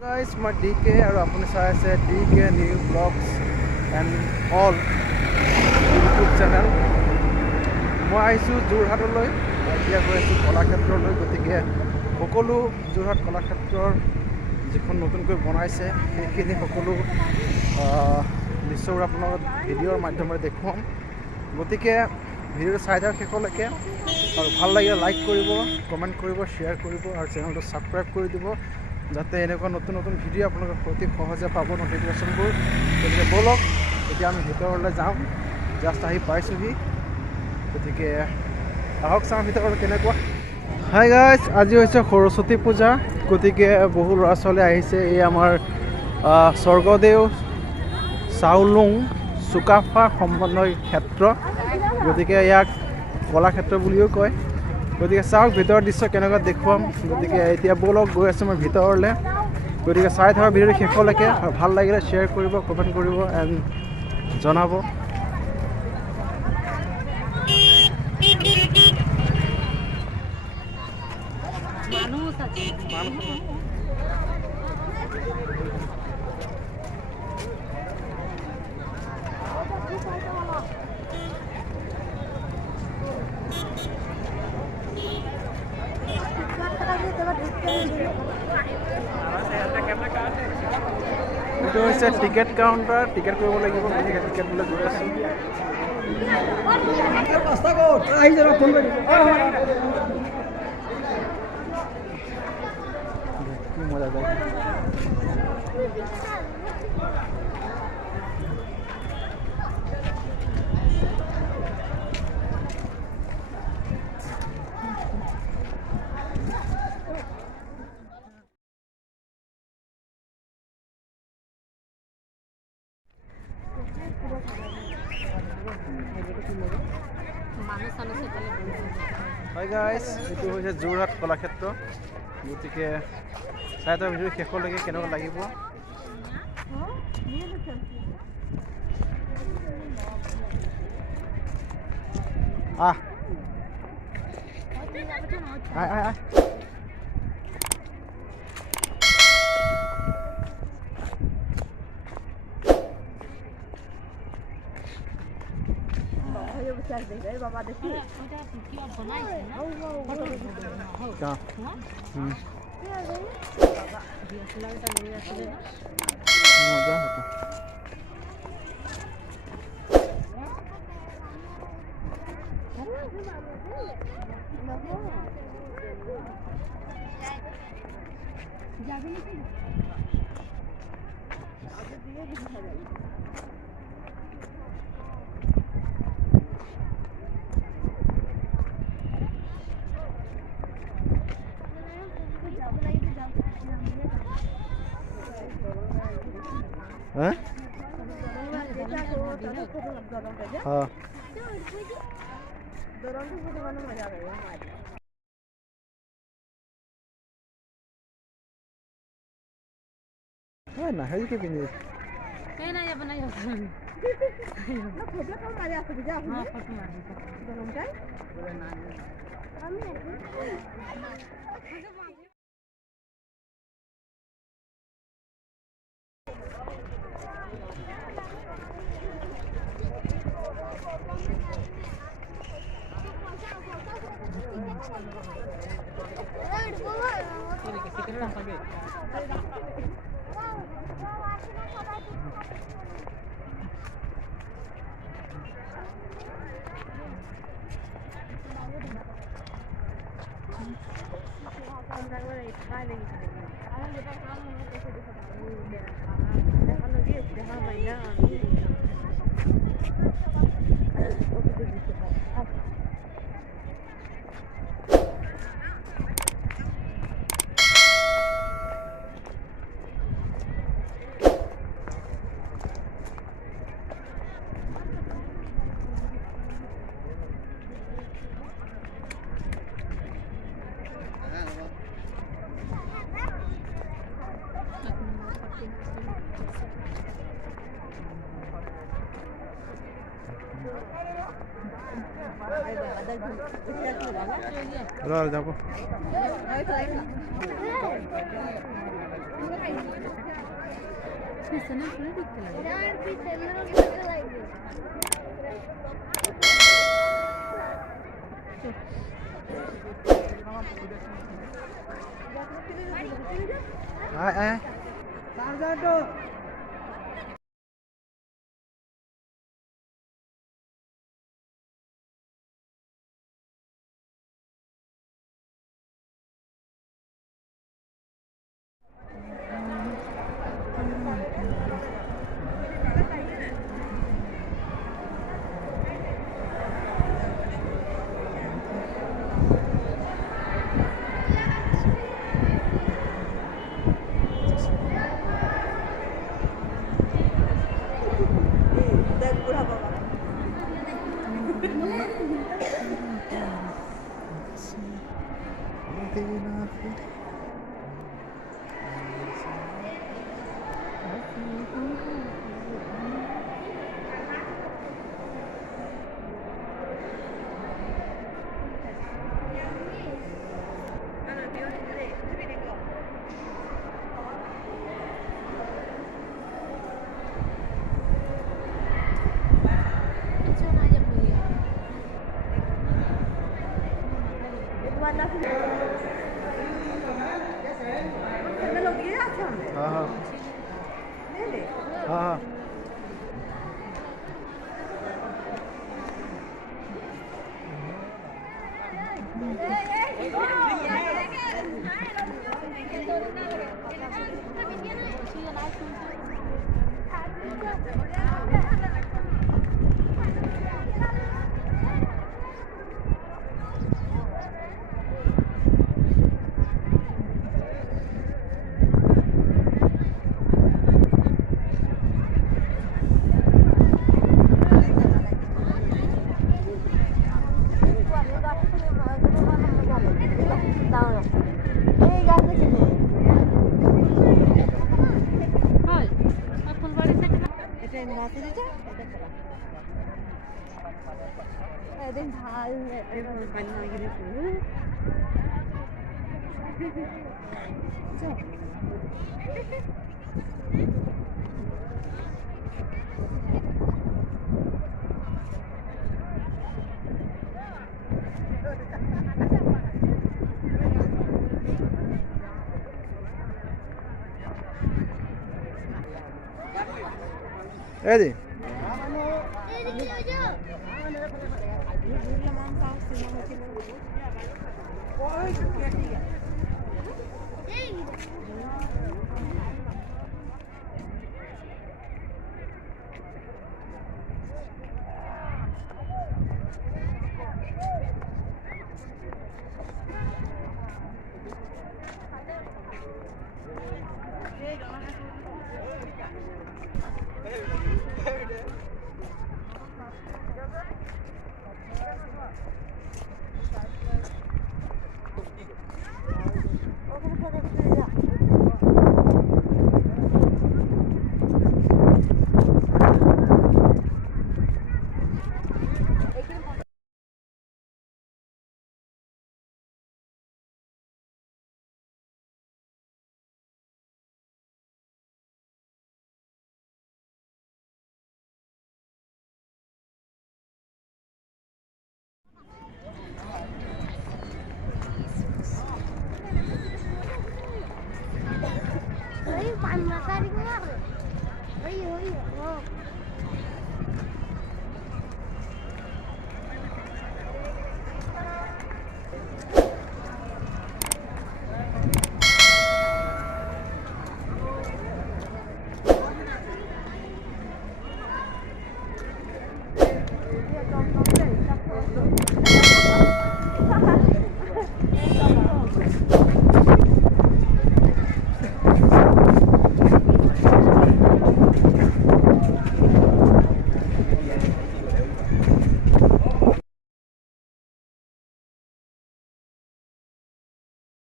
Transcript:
Guys, my DK আৰু আপুনি চাই আছে DK New Vlogs and all YouTube channel. মই আহিছোঁ যোৰহাটলৈ, এতিয়া গৈ আছোঁ কলাক্ষেত্ৰলৈ। গতিকে সকলো যোৰহাট কলাক্ষেত্ৰৰ যিখন নতুনকৈ বনাইছে সেইখিনি সকলো দৃশ্যবোৰ আপোনালোকক ভিডিঅ'ৰ মাধ্যমেৰে দেখুৱাম। গতিকে ভিডিঅ'টো চাই যাওক শেষলৈকে, আৰু ভাল লাগিলে লাইক কৰিব, কমেণ্ট কৰিব, শ্বেয়াৰ কৰিব আৰু চেনেলটো ছাবস্ক্ৰাইব কৰি দিব, যাতে এনেকুৱা নতুন নতুন ভিডিঅ' আপোনালোকে অতি সহজে পাব নটিফিকেশ্যনবোৰ। গতিকে ব'লক এতিয়া আমি ভিতৰলৈ যাওঁ, জাষ্ট আহি পাইছোঁহি। গতিকে আহক চাওঁ ভিতৰলৈ কেনেকুৱা। হাই গাইজ, আজি হৈছে সৰস্বতী পূজা। গতিকে বহু ল'ৰা ছোৱালী আহিছে। এই আমাৰ স্বৰ্গদেউ চাওলুং চুকাফা সমন্বয় ক্ষেত্ৰ, গতিকে ইয়াক কলাক্ষেত্ৰ বুলিও কয়। গতিকে চাওক ভিতৰৰ দৃশ্য কেনেকুৱা দেখুৱাম। গতিকে এতিয়া ব'লক গৈ আছোঁ মই ভিতৰলৈ। গতিকে চাই থকা ভিডিঅ'টো শেষলৈকে, আৰু ভাল লাগিলে শ্বেয়াৰ কৰিব, কমেণ্ট কৰিব এণ্ড জনাব। এইটো হৈছে টিকেট কাউণ্টাৰ, টিকেট কৰিব লাগিব। গতিকে টিকেট বোলে গৈ আছোঁ। কি মজা যায়। হাই গাইজ, এইটো হৈছে যোৰহাট কলাক্ষেত্ৰ। গতিকে চাই থকা ভিডিঅ' শেষলৈকে কেনেকুৱা লাগিব। আহ বাবা দেখি মজা হতো। হ্যাঁ হ্যাঁ না হেৰি কি পিন্ধি Rồi, chào cô. পিছনে ঘুরে ঢুকতে লাগে আয় আয় हाँ हाँ हाँ हाँ Eddie. Panas tadi keluar. Oh iya.